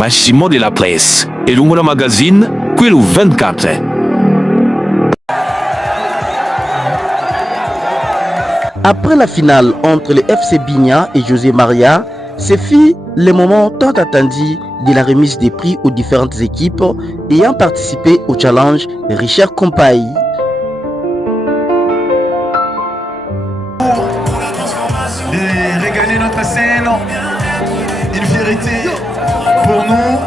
bâtiment de la presse. Et le magazine, qui le 24. Après la finale entre le FC Bigna et José Maria, ce fut le moment tant attendu de la remise des prix aux différentes équipes ayant participé au challenge Richard Compaye. De régaler notre scène, une vérité pour nous.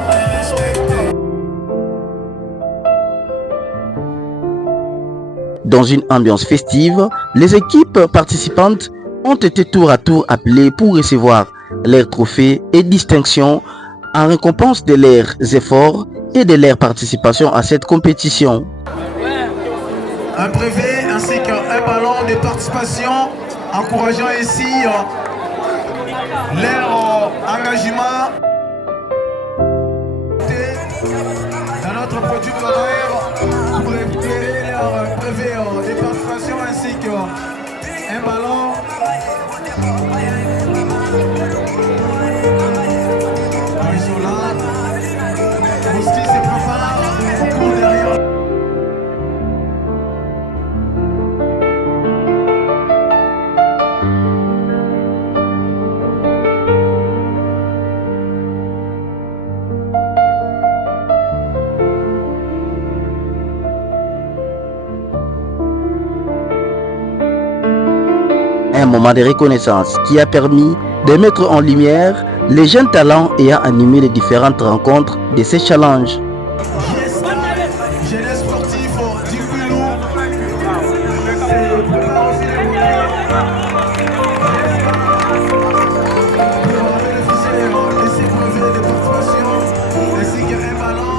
Dans une ambiance festive, les équipes participantes ont été tour à tour appelées pour recevoir leurs trophées et distinctions en récompense de leurs efforts et de leur participation à cette compétition. Un brevet ainsi qu'un ballon de participation, encourageant ainsi leur engagement dans notre produit horaire pour récupérer leur brevet de participation ainsi qu'un ballon. Ils sont là. Mouski se prépare au cours derrière. Un moment de reconnaissance qui a permis de mettre en lumière les jeunes talents ayant animé les différentes rencontres de ces challenges. Jeunesse sportif du Quilou. Pour bénéficier de ces brevets de participation ainsi qu'un ballon.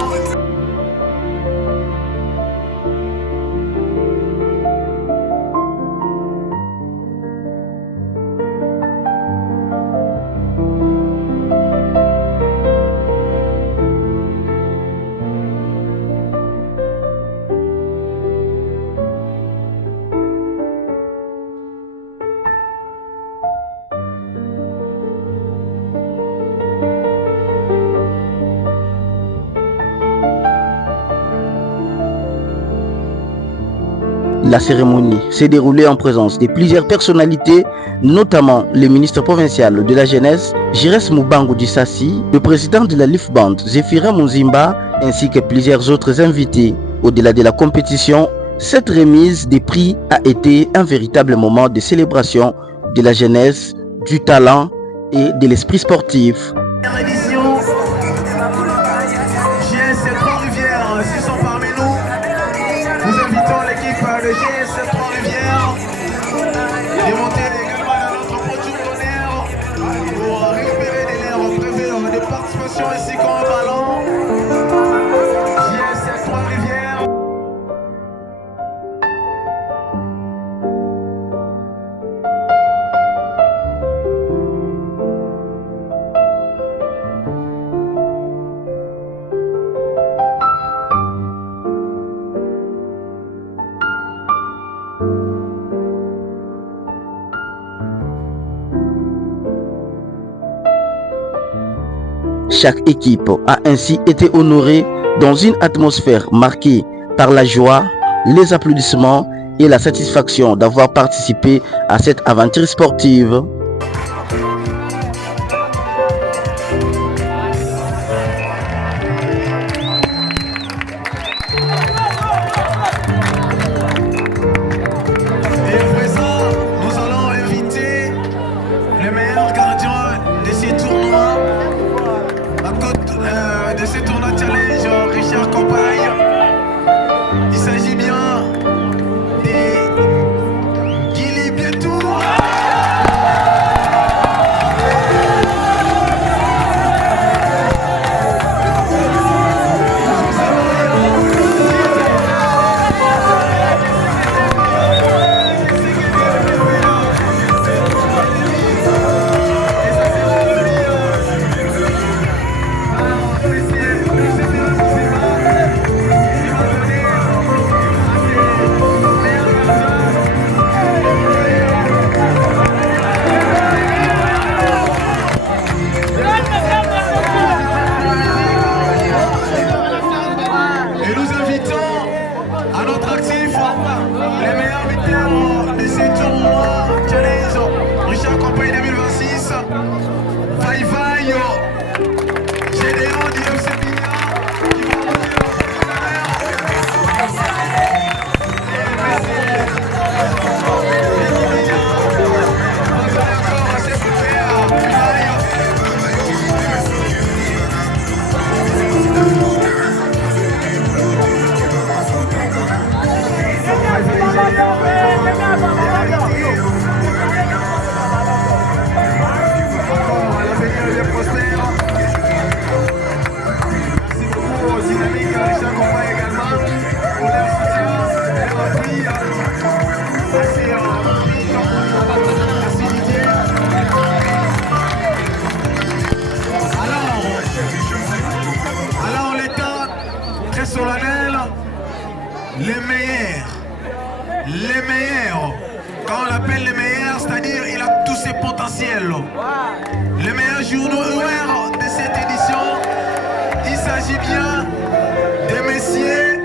La cérémonie s'est déroulée en présence de plusieurs personnalités, notamment le ministre provincial de la jeunesse, Jires Mubangu Dissassi, le président de la LIFBAND, Zéphira Muzimba, ainsi que plusieurs autres invités. Au-delà de la compétition, cette remise des prix a été un véritable moment de célébration de la jeunesse, du talent et de l'esprit sportif. GS Trois-Rivières, s'ils sont parmi nous, nous invitons l'équipe de GS Trois-Rivières de monter également dans notre podium d'honneur pour récupérer des brevets de participation ainsi qu'un ballon. GS Trois-Rivières. Chaque équipe a ainsi été honorée dans une atmosphère marquée par la joie, les applaudissements et la satisfaction d'avoir participé à cette aventure sportive. Et à présent, nous allons inviter le meilleur gardien de ces tournois, de ces tournois challenge, Richard Compaye. Il s'agit bien des Guili Bientour. Faïfaï, Gédéon d'IFC Bignan, qui vont monter au solennel, les meilleurs, quand on l'appelle les meilleurs, c'est-à-dire il a tous ses potentiels. Les meilleurs joueurs de cette édition, il s'agit bien des messieurs,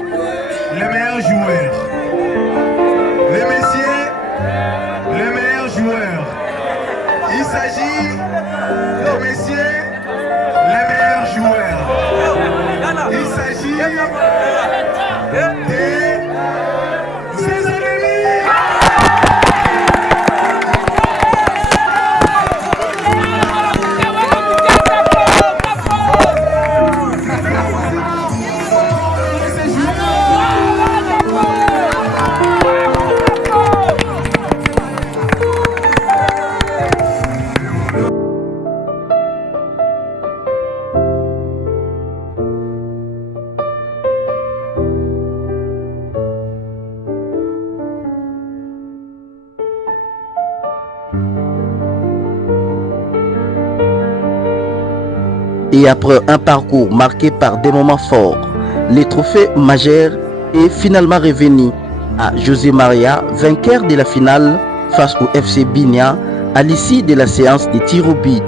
les meilleurs joueurs. Les messieurs, les meilleurs joueurs. Il s'agit des messieurs, les meilleurs joueurs. Il s'agit de ses ennemis. Et après un parcours marqué par des moments forts, le trophée majeur est finalement revenu à José Maria, vainqueur de la finale face au FC Bignan à l'issue de la séance de tir au but.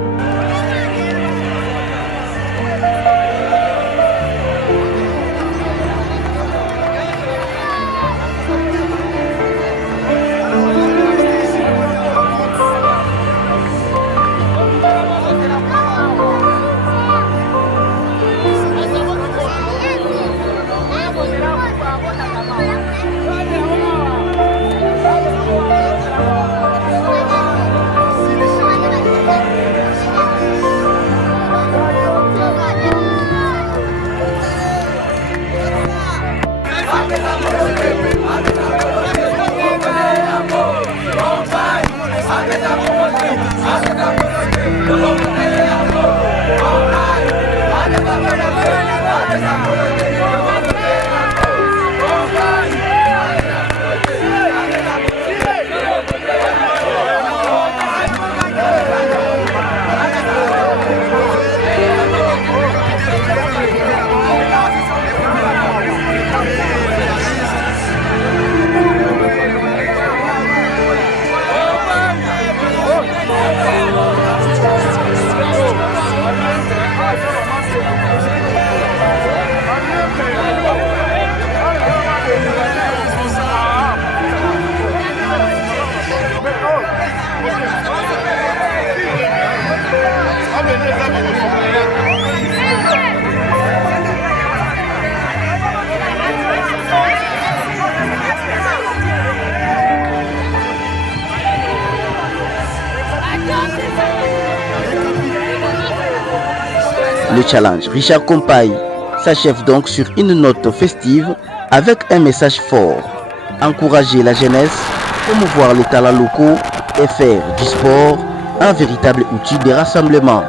Le challenge Richard Compaye s'achève donc sur une note festive avec un message fort. Encourager la jeunesse, promouvoir les talents locaux et faire du sport un véritable outil de rassemblement.